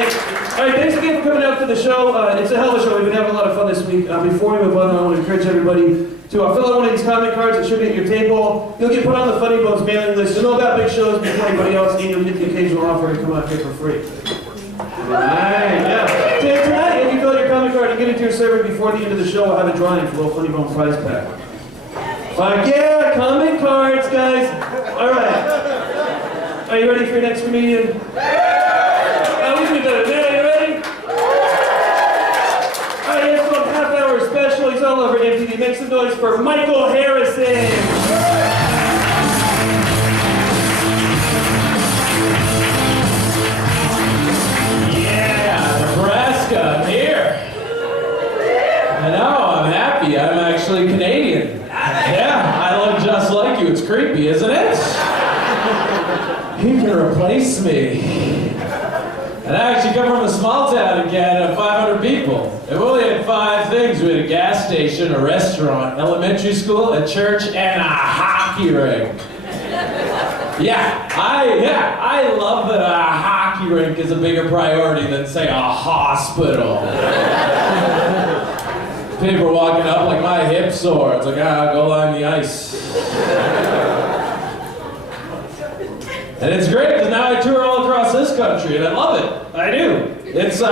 Thanks. All right, thanks again for coming out to the show. It's a hell of a show. We've been having a lot of fun this week. Before we move on, I want to encourage everybody to fill out one of these comment cards that should be at your table. You'll get put on the Funnybones mailing list. You'll know about big shows before anybody else, and you'll get the occasional offer to come out here for free. Right, yeah. Tonight, if you fill out your comment card and get it to your server before the end of the show, we'll have a drawing for a little Funnybone prize pack. Fuck yeah, comment cards, guys. All right. Are you ready for your next comedian? We've been done it. Are you ready? All right, it's called Half Hour Special. He's all over MTV. Make some noise for Michael Harrison. I'm here. I know, I'm happy. I'm actually Canadian. Yeah, I look just like you. It's creepy, isn't it? You can replace me. And I actually come from a small town in Canada, 500 people. And we only had 5 things. We had a gas station, a restaurant, elementary school, a church, and a hockey rink. Yeah, I love that a hockey rink is a bigger priority than, say, a hospital. People are walking up like, my hip's sore. It's like, go line the ice. And it's great, because now I tour all across this country, and I love it. I do. It's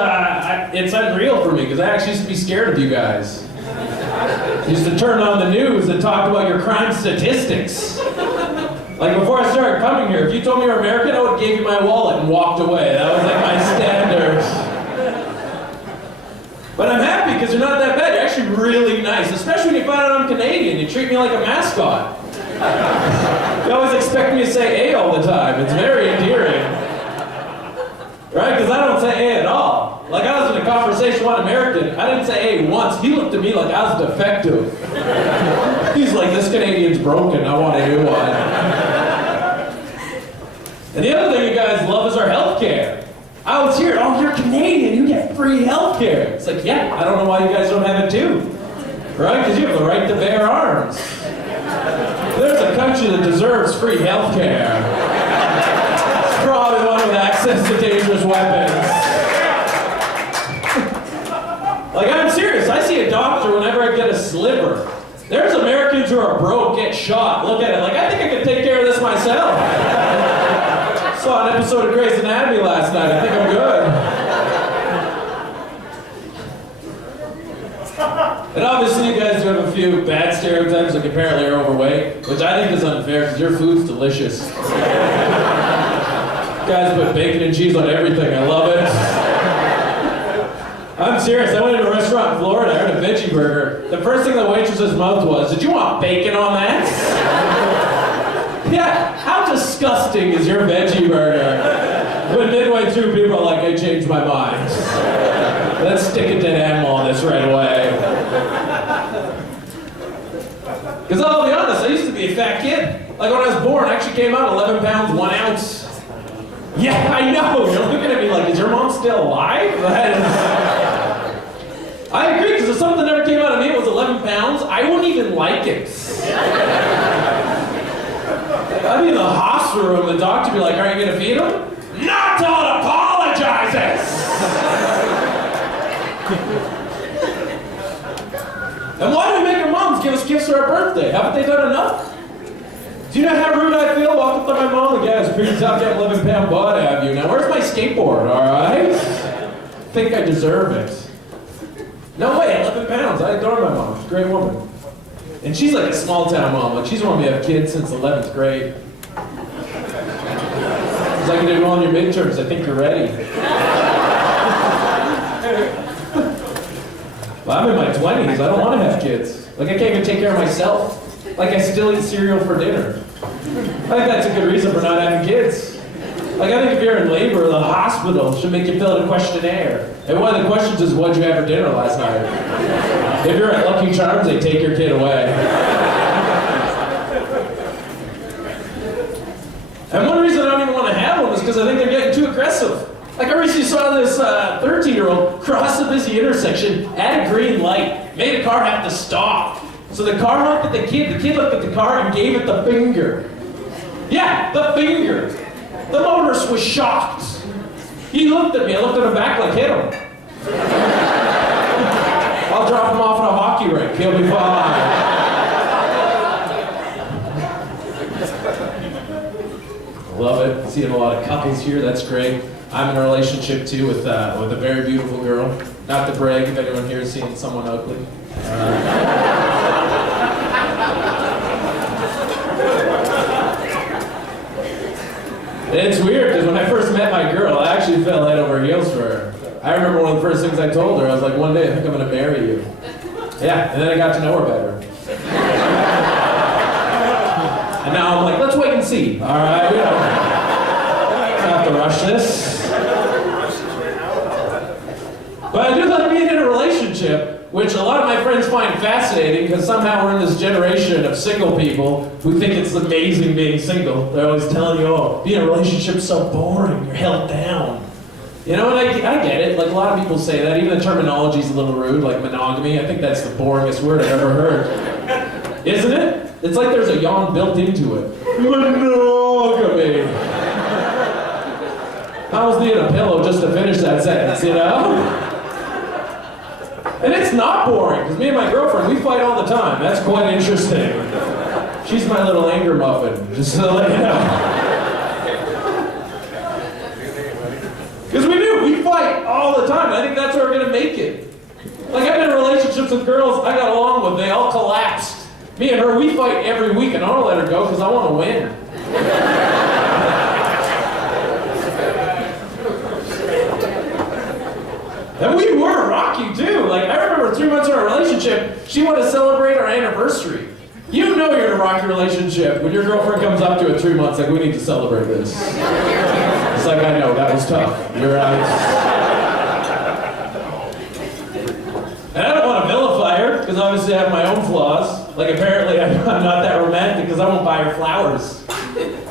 unreal for me, because I actually used to be scared of you guys. I used to turn on the news and talk about your crime statistics. Like, before I started coming here, if you told me you were American, I would have gave you my wallet and walked away. That was like my standard. But I'm happy because you're not that bad. You're actually really nice, especially when you find out I'm Canadian. You treat me like a mascot. You always expect me to say A all the time. It's very endearing. Right? Because I don't say A at all. Like, I was in a conversation with one American. I didn't say A once. He looked at me like I was defective. He's like, this Canadian's broken. I want a new one. And the other thing you guys love is our health care. I was here, oh, you're Canadian, you get free health care. It's like, yeah, I don't know why you guys don't have it too. Right? Because you have the right to bear arms. There's a country that deserves free health care. It's probably one with access to dangerous weapons. Like, I'm serious, I see a doctor whenever I get a sliver. There's Americans who are broke, get shot, look at it like, I think I could take care of this myself. Saw an episode of Grey's Anatomy last night. I think I'm good. And obviously you guys do have a few bad stereotypes, like apparently you're overweight, which I think is unfair because your food's delicious. You guys put bacon and cheese on everything. I love it. I'm serious. I went to a restaurant in Florida. I heard a veggie burger. The first thing the waitress's mouth was, did you want bacon on that? Yeah, how disgusting is your veggie burger? When midway through, people are like, I changed my mind. Let's stick a dead animal on this right away. Because I'll be honest, I used to be a fat kid. Like when I was born, I actually came out 11 pounds, 1 ounce. Yeah, I know. You're looking at me like, is your mom still alive? I agree, because if something never came out of me and was 11 pounds, I wouldn't even like it. I'd be in the hospital room, the doctor would be like, are you gonna feed him? Not till it apologizes! And why do we make our moms give us gifts for our birthday? Haven't they done enough? Do you know how rude I feel walking up to my mom? Like, yeah, it's pretty tough to have 11 pound butt I have you. Now, where's my skateboard, alright? I think I deserve it. No way, 11 pounds. I adore my mom. She's a great woman. And she's like a small town mom. Like, she's wanted me to have kids since 11th grade. She's like, you're on your midterms. I think you're ready. Well, I'm in my 20s. I don't want to have kids. Like, I can't even take care of myself. Like, I still eat cereal for dinner. I think that's a good reason for not having kids. Like, I think if you're in labor, the hospital should make you fill out a questionnaire. And one of the questions is, what'd you have for dinner last night? If you're at Lucky Charms, they take your kid away. And one reason I don't even want to have one is because I think they're getting too aggressive. Like, I recently saw this 13-year-old cross a busy intersection at a green light, made a car have to stop. So the car looked at the kid looked at the car and gave it the finger. Yeah, the finger. The motorist was shocked. He looked at me, I looked at him back like, hit him. I'll drop him off at a hockey rink, he'll be fine. Love it, seeing a lot of couples here, that's great. I'm in a relationship too with a very beautiful girl. Not to brag if anyone here has seen someone ugly. It's weird because when I first met my girl, I actually fell head over heels for her. I remember one of the first things I told her, I was like, one day I think I'm gonna marry you. Yeah, and then I got to know her better. And now I'm like, let's wait and see. All right, we don't have to rush this. But I do like being in a relationship, which a lot of my friends find fascinating because somehow we're in this generation of single people who think it's amazing being single. They're always telling you, oh, being in a relationship is so boring, you're held down. You know, and I get it. Like, a lot of people say that. Even the terminology's a little rude, like monogamy. I think that's the boringest word I've ever heard. Isn't it? It's like there's a yawn built into it. Monogamy. I almost needed a pillow just to finish that sentence, you know? And it's not boring, because me and my girlfriend, we fight all the time. That's quite interesting. She's my little anger muffin, just to let you know. Because we fight all the time. I think that's where we're going to make it. Like, I've been in relationships with girls I got along with, they all collapsed. Me and her, we fight every week, and I don't let her go because I want to win. And we were rocky too. Like, I remember 3 months in our relationship, she wanted to celebrate our anniversary. You know you're in a rocky relationship when your girlfriend comes up to it 3 months, like, we need to celebrate this. It's like, I know, that was tough. You're right. And I don't want to vilify her, because obviously I have my own flaws. Like, apparently I'm not that romantic because I won't buy her flowers.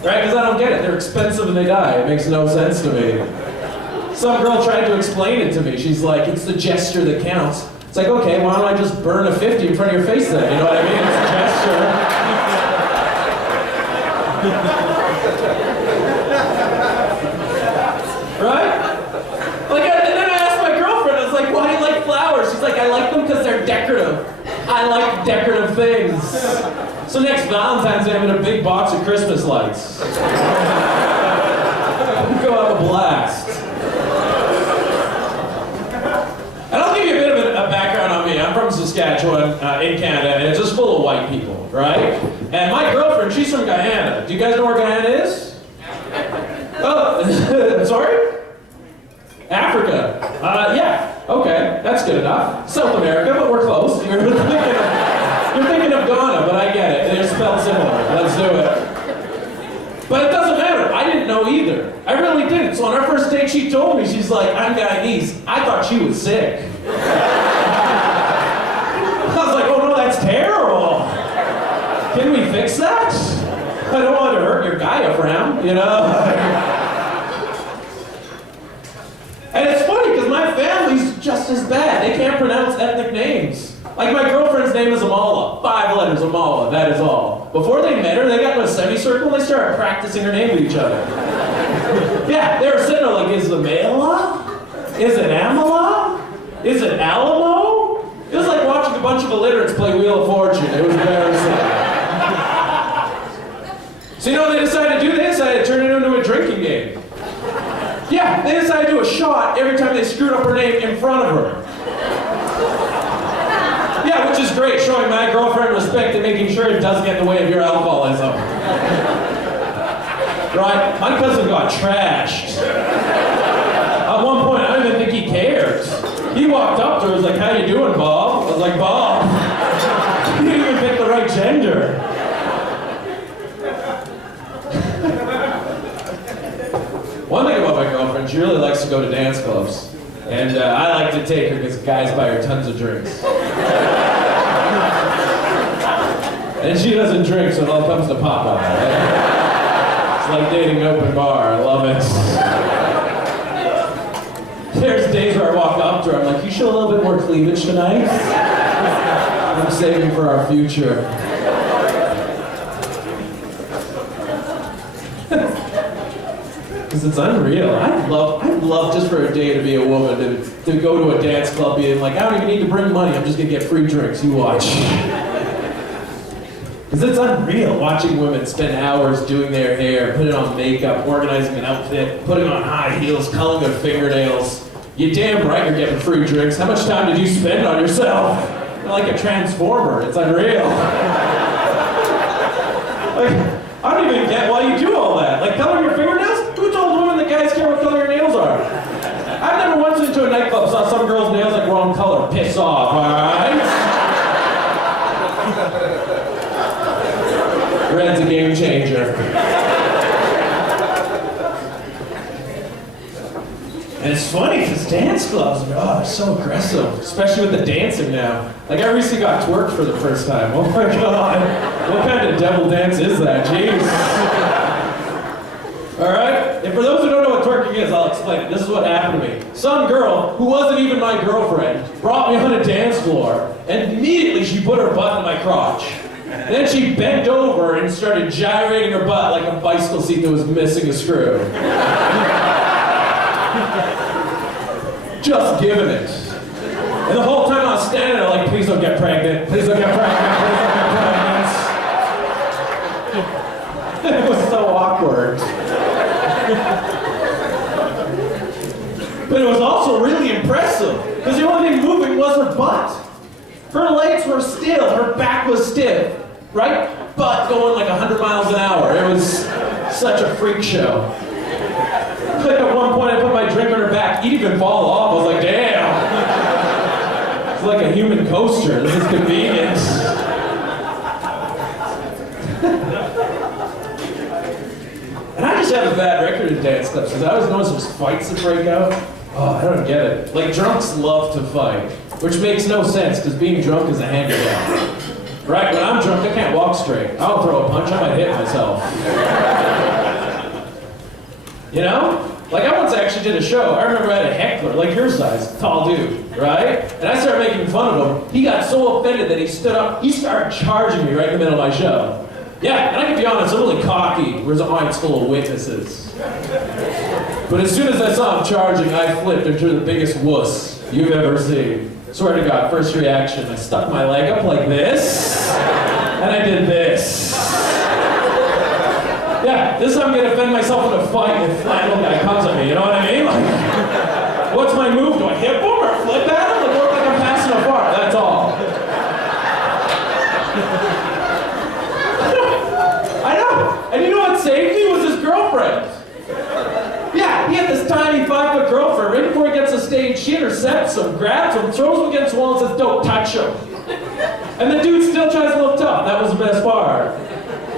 Right? Because I don't get it. They're expensive and they die. It makes no sense to me. Some girl tried to explain it to me. She's like, it's the gesture that counts. It's like, okay, why don't I just burn a 50 in front of your face then? You know what I mean? It's a gesture. Right? Like, and then I asked my girlfriend, I was like, why do you like flowers? She's like, I like them because they're decorative. I like decorative things. So next Valentine's Day, I'm in a big box of Christmas lights. Go have a blast. And I'll give you a bit of a background on me. I'm from Saskatchewan, in Canada, and it's just full of white people, right? And my girlfriend, she's from Guyana. Do you guys know where Guyana is? Oh, sorry? Africa. Yeah. Okay, that's good enough. South America, but we're close. You're thinking of Ghana, but I get it. They're spelled similar. Let's do it. But it doesn't matter. I didn't know either. I really didn't. So on our first date, she told me, she's like, I'm Guyanese. I thought she was sick. I was like, oh no, that's terrible. Can we fix that? I don't want to hurt your diaphragm, you know? And it's funny, because my family's just as bad. They can't pronounce ethnic names. Like, my girlfriend's name is Amala. 5 letters, Amala, that is all. Before they met her, they got in a semicircle and they started practicing her name with each other. Yeah, they were sitting there like, is it Mela? Is it Amala? Is it Alamo? It was like watching a bunch of illiterates play Wheel of Fortune. It was embarrassing. So you know what they decided to do? They decided to turn it into a drinking game. Yeah, they decided to do a shot every time they screwed up her name in front of her. Yeah, which is great, showing my girlfriend respect and making sure it doesn't get in the way of your alcoholism. Right? My cousin got trashed. At one point, I don't even think he cared. He walked up to her and was like, how you doing, Bob? I was like, Bob? You didn't even pick the right gender. One thing about my girlfriend, she really likes to go to dance clubs. And I like to take her because guys buy her tons of drinks. And she doesn't drink, so it all comes to Popeye. Right? It's like dating an open bar. I love it. There's days where I walk up to her, I'm like, you show a little bit more cleavage tonight? I'm saving for our future. Because it's unreal. I'd love just for a day to be a woman, to go to a dance club being like, I don't even need to bring money, I'm just gonna get free drinks, you watch. Because it's unreal watching women spend hours doing their hair, putting on makeup, organizing an outfit, putting on high heels, coloring their fingernails. You're damn right you're getting free drinks. How much time did you spend on yourself? You're like a transformer, it's unreal. Like, I don't even get why you do all that. Like, coloring your fingernails? Who told women that guys care what color your nails are? I've never once been to a nightclub saw some girl's nails like wrong color. Piss off, alright? Red's a game changer. And it's funny because dance clubs, they're so aggressive, especially with the dancing now. Like I recently got twerked for the first time. Oh my God, what kind of devil dance is that? Jeez. All right, and for those who don't know what twerking is, I'll explain it. This is what happened to me. Some girl, who wasn't even my girlfriend, brought me on a dance floor, and immediately she put her butt in my crotch. Then she bent over and started gyrating her butt like a bicycle seat that was missing a screw. Just giving it. And the whole time I was standing there like, please don't get pregnant, please don't get pregnant, please don't get pregnant. It was so awkward. But it was also really impressive, because the only thing moving was her butt. Her legs were still, her back was stiff, right? Butt going like 100 miles an hour. It was such a freak show. Like at one point I put my drink on her back, he'd even fall off. I was like, damn. It's like a human coaster, this is convenient. And I just have a bad record in dance clubs, because I always notice there's fights that break out. Oh, I don't get it. Like drunks love to fight, which makes no sense, because being drunk is a handicap. Right, when I'm drunk I can't walk straight. I'll throw a punch, I might hit myself. You know? Like I once actually did a show. I remember I had a heckler, like your size, tall dude, right? And I started making fun of him. He got so offended that he stood up, he started charging me right in the middle of my show. Yeah, and I can be honest, I'm really cocky, whereas mine's full of witnesses. But as soon as I saw him charging, I flipped into the biggest wuss you've ever seen. Swear to God, first reaction, I stuck my leg up like this, and I did this. Yeah, this time I'm gonna defend myself in a fight if flannel guy comes at me, you know what I mean? Like, what's my move? Do I hip him or flip at him? Like, look like I'm passing a fart, that's all. I know, and you know what saved me was his girlfriend. Yeah, he had this tiny 5-foot girlfriend. Right before he gets to stage, she intercepts him, grabs him, throws him against the wall and says, don't touch him. And the dude still tries to look tough, that was the best part.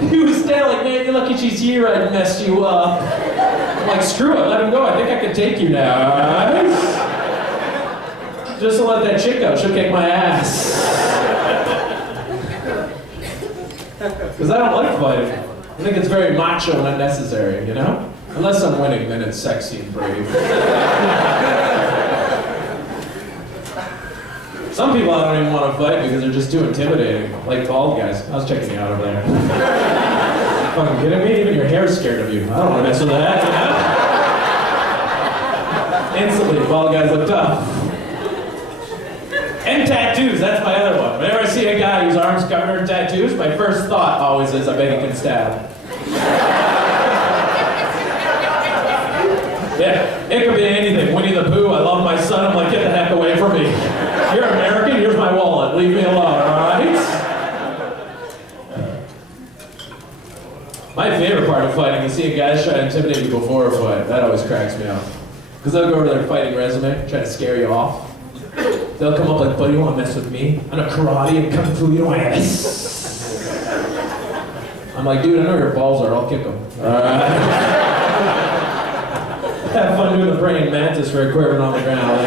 He was standing like, man, you're lucky she's here, I'd mess you up. I'm like, screw it, let him go. I think I can take you now, alright? Just to let that chick go, she'll kick my ass. Because I don't like fighting. I think it's very macho and unnecessary, you know? Unless I'm winning, then it's sexy and brave. Some people I don't even want to fight because they're just too intimidating. Like bald guys. I was checking you out over there. Fucking kidding me? Even your hair's scared of you. I don't want to mess with that, you know? Instantly, bald guys look tough. And tattoos, that's my other one. Whenever I see a guy whose arms covered in tattoos, my first thought always is, I bet he can stab. Yeah, it could be anything. Winnie the Pooh, I love my son. I'm like, get the heck away from me. You're American, here's my wallet. Leave me alone, alright? My favorite part of fighting is seeing guys try to intimidate you before a fight. That always cracks me up. Because they'll go over their fighting resume, try to scare you off. They'll come up like, buddy, you want to mess with me? I'm a karate and kung fu, you don't want to mess. I'm like, dude, I know your balls are, I'll kick them. Alright? Have fun doing the praying mantis for a quivering on the ground.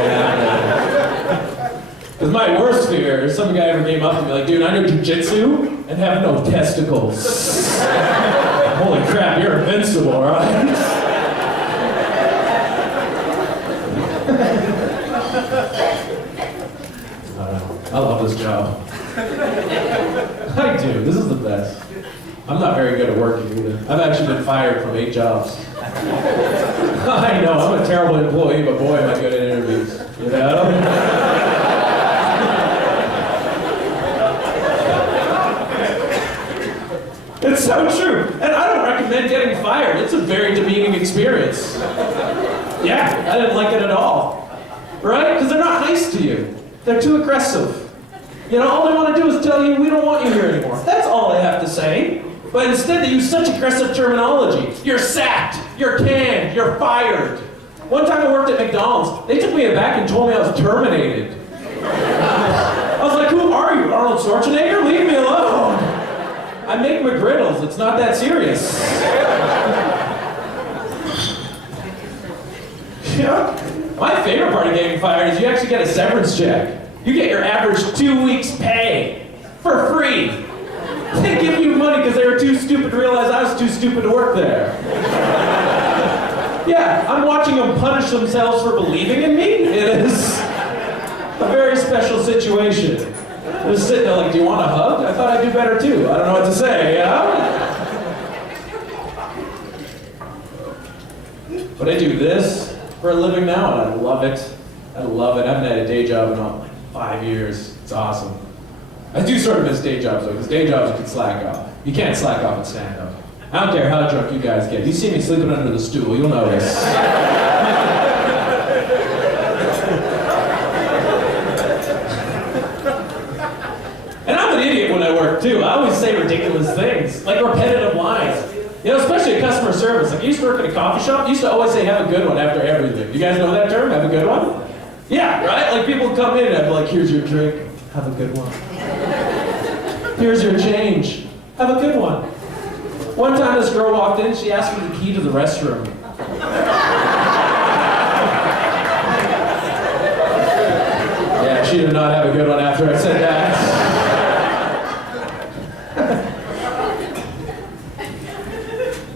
Because my worst fear is some guy ever came up to me like, dude, I know jujitsu and have no testicles. Holy crap, you're invincible, right? I love this job. I do, this is the best. I'm not very good at working either. I've actually been fired from 8 jobs. I know, I'm a terrible employee, but boy, am I good at interviews. You know? It's so true. And I don't recommend getting fired. It's a very demeaning experience. Yeah, I didn't like it at all. Right? Because they're not nice to you. They're too aggressive. You know, all they want to do is tell you, we don't want you here anymore. That's all they have to say. But instead they use such aggressive terminology. You're sacked, you're canned, you're fired. One time I worked at McDonald's, they took me aback and told me I was terminated. I was like, who are you, Arnold Schwarzenegger? Leave me alone. I make McGriddles, it's not that serious. Yeah. My favorite part of getting fired is you actually get a severance check. You get your average 2 weeks pay for free. They give you money because they were too stupid to realize I was too stupid to work there. Yeah, I'm watching them punish themselves for believing in me. It is a very special situation. I'm just sitting there like, do you want a hug? I thought I'd do better too. I don't know what to say, you know? But I do this for a living now, and I love it. I love it. I haven't had a day job in like 5 years. It's awesome. I do sort of miss day jobs though, because day jobs you can slack off. You can't slack off and stand up. I don't care how drunk you guys get. You see me sleeping under the stool, you'll notice. And I'm an idiot when I work too. I always say ridiculous things, like repetitive lines. You know, especially in customer service. Like I used to work at a coffee shop, I used to always say, have a good one after everything. You guys know that term, have a good one? Yeah, right? Like people would come in and I'd be like, here's your drink, have a good one. Here's your change, have a good one. One time this girl walked in, she asked me the key to the restroom. Yeah, she did not have a good one after I said that.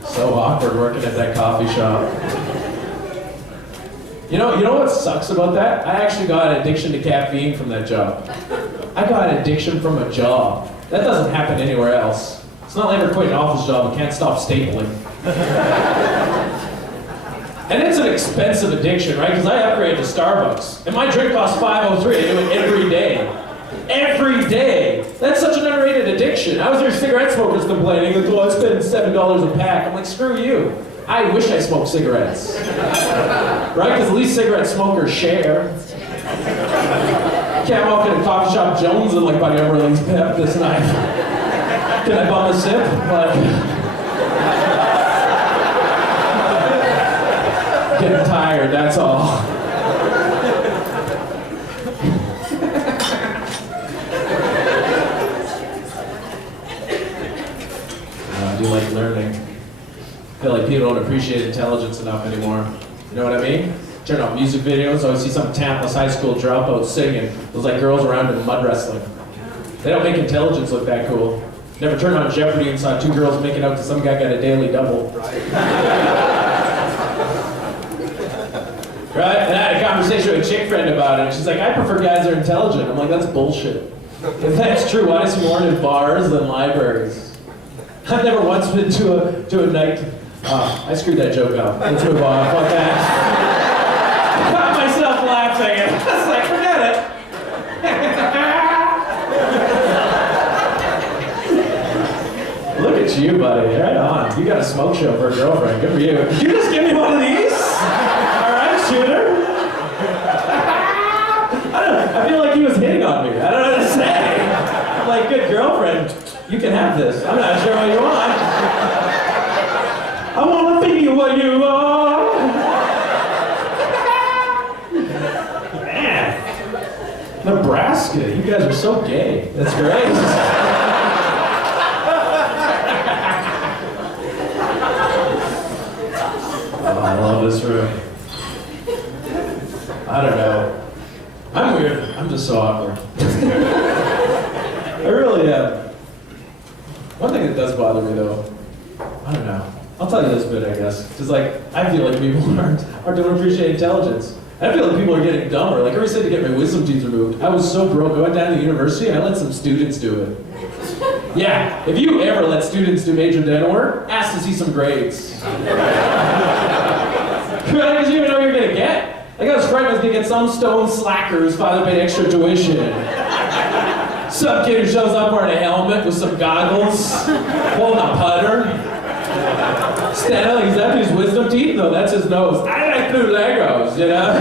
So awkward working at that coffee shop. You know what sucks about that? I actually got an addiction to caffeine from that job. I got an addiction from a job. That doesn't happen anywhere else. It's not like I quit an office job and can't stop stapling. And it's an expensive addiction, right? Because I upgraded to Starbucks. And my drink costs $5.03. I do it every day. Every day! That's such an underrated addiction. I was hearing cigarette smokers complaining, like, oh, I spend $7 a pack. I'm like, screw you. I wish I smoked cigarettes. Right? Because at least cigarette smokers share. Can't walk in a coffee shop Jones and like, buddy, I'm really pep this night. Can I bum a sip? Like, getting tired, that's all. I do like learning. I feel like people don't appreciate intelligence enough anymore. You know what I mean? Turn on music videos, I always see some talentless high school dropout singing. It was like girls around in mud wrestling. They don't make intelligence look that cool. Never turned on Jeopardy and saw 2 girls making out to some guy got a daily double. Right? And I had a conversation with a chick friend about it, and she's like, I prefer guys that are intelligent. I'm like, that's bullshit. If that's true, why is he more in bars than libraries? I've never once been to a night. I screwed that joke up. Let's move on. Fuck that. I caught myself laughing. I was like, forget it. Look at you, buddy. Right on. You got a smoke show for a girlfriend. Good for you. Did you just give me one of these? All right, shooter. I feel like he was hitting on me. I don't know what to say. I'm like, good girlfriend. You can have this. I'm not sure what you want. I want to be what you are. Man. Nebraska, you guys are so gay. That's great. Oh, I love this room. I don't know. I'm weird. I'm just so awkward. I really am. One thing that does bother me though, I don't know. I'll tell you this bit, I guess. Because like, I feel like people don't appreciate intelligence. I feel like people are getting dumber. Like, I said to get my wisdom teeth removed. I was so broke. I went down to university and I let some students do it. Yeah, if you ever let students do major dental work, ask to see some grades. Because you even know what you're gonna get. Like I was frightened I was gonna get some stone slacker whose father paid extra tuition. Some kid who shows up wearing a helmet with some goggles, holding a putter. Standing like he's after his wisdom teeth, though, that's his nose. I like blue Legos, you know?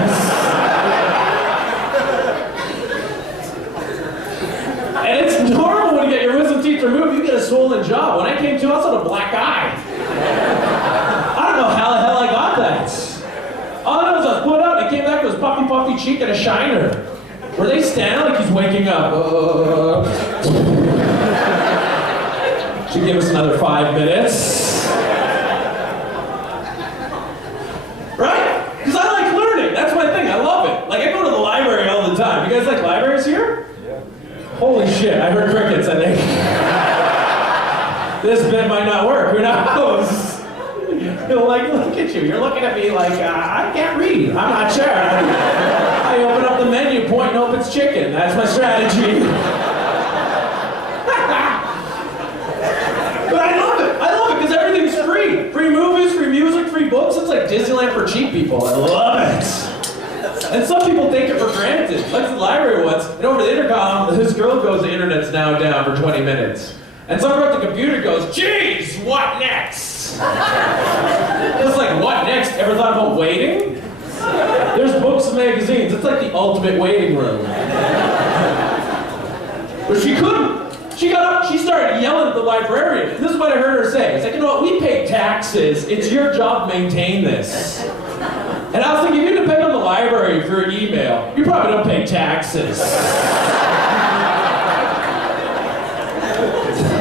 And it's normal when you get your wisdom teeth removed, you get a swollen jaw. When I came to, I also had a black eye. I don't know how the hell I got that. All I know is I was put out and I came back with a puffy cheek and a shiner. Were they standing like he's waking up? Should give us another 5 minutes. Right? Because I like learning. That's my thing. I love it. Like I go to the library all the time. You guys like libraries here? Yeah. Holy shit, I heard crickets, I think. This bit might not work. Who knows? You're like, look at you. You're looking at me like, I can't read. I'm not sure. I open up the menu, point and hope it's chicken. That's my strategy. But I love it. I love it because everything's free. Free movies, free music, free books. It's like Disneyland for cheap people. I love it. And some people take it for granted. Like the library once, and over the intercom, this girl goes, the internet's now down for 20 minutes. And someone at the computer goes, geez, what next? It's like, what next? Ever thought about waiting? There's books and magazines. It's like the ultimate waiting room. But she couldn't. She got up, she started yelling at the librarian. This is what I heard her say. It's like, you know what, we pay taxes. It's your job to maintain this. And I was thinking, if you depend on the library for an email, you probably don't pay taxes.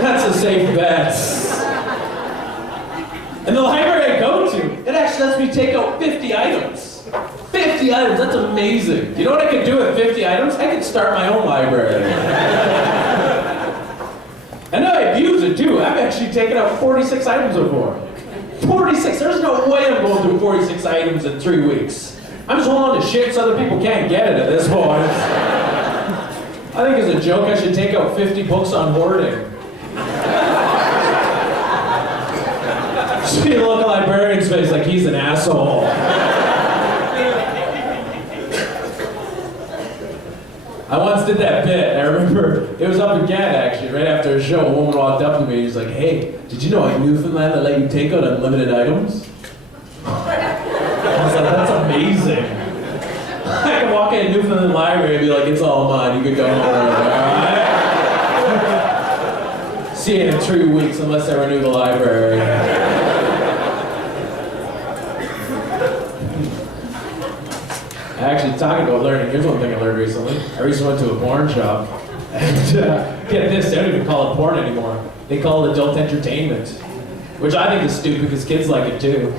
That's a safe bet. And the library I go to, it actually lets me take out 50 items. 50 items, that's amazing. You know what I could do with 50 items? I could start my own library. And I abuse it too. I've actually taken out 46 items before. 46, there's no way I'm going through 46 items in 3 weeks. I'm just holding on to shit so other people can't get it at this point. I think as a joke I should take out 50 books on hoarding. See the local librarian's face like he's an asshole. I once did that bit. I remember it was up in Canada actually. Right after a show, a woman walked up to me and was like, "Hey, did you know in Newfoundland they let you take out unlimited items?" I was like, "That's amazing." I could walk in a Newfoundland library and be like, "It's all mine. You could go home." Right? See you in 3 weeks unless I renew the library. Actually, talking about learning, here's one thing I learned recently. I recently went to a porn shop. And get this, they don't even call it porn anymore. They call it adult entertainment. Which I think is stupid because kids like it too.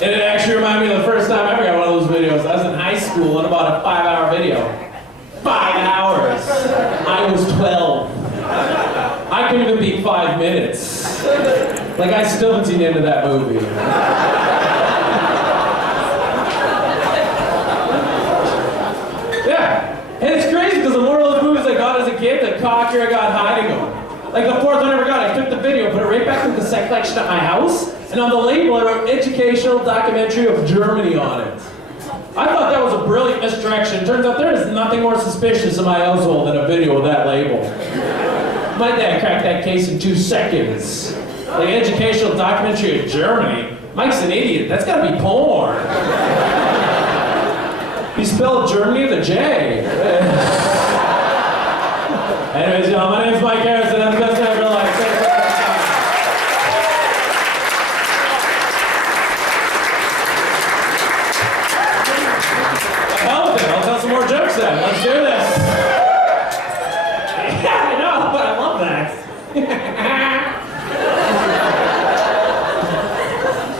And it actually reminded me of the first time I ever got one of those videos. I was in high school and about a 5-hour video. 5 hours! I was 12. I couldn't even beat 5 minutes. Like, I still haven't seen the end of that movie. Yeah. And it's crazy because the moral of the movies I got as a kid, the cockier I got hiding them. Like the fourth one I ever got, I took the video, put it right back in the section at my house, and on the label I wrote educational documentary of Germany on it. I thought that was a brilliant misdirection. Turns out there is nothing more suspicious in my household than a video with that label. My dad cracked that case in 2 seconds. Like educational documentary of Germany. Mike's an idiot. That's gotta be porn. He spelled Germany with a J. Anyways, y'all, my name's Mike Harrison. I'm the best guy ever alive. Hell with it. I'll tell some more jokes then. Let's do this. Yeah, I know, but I love that.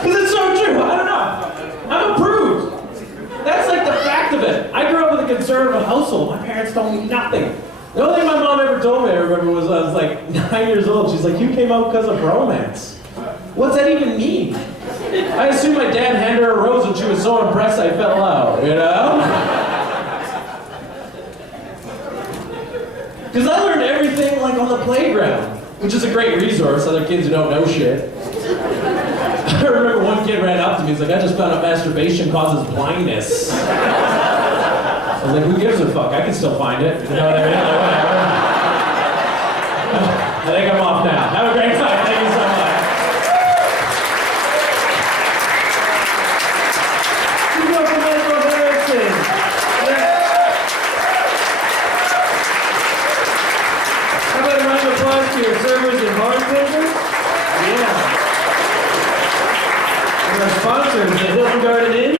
Because it's so true. I don't know. I'm approved. That's like the fact of it. I grew up with a conservative household. My parents told me nothing. The only thing my mom ever told me, I remember, was I was like 9 years old. She's like, "You came out because of romance." What's that even mean? I assume my dad handed her a rose and she was so impressed I fell out, you know? Because I learned everything like on the playground, which is a great resource, other kids who don't know shit. I remember one kid ran up to me, he's like, I just found out masturbation causes blindness. I was like, who gives a fuck? I can still find it. You know what I mean? Like, whatever. I think I'm off now.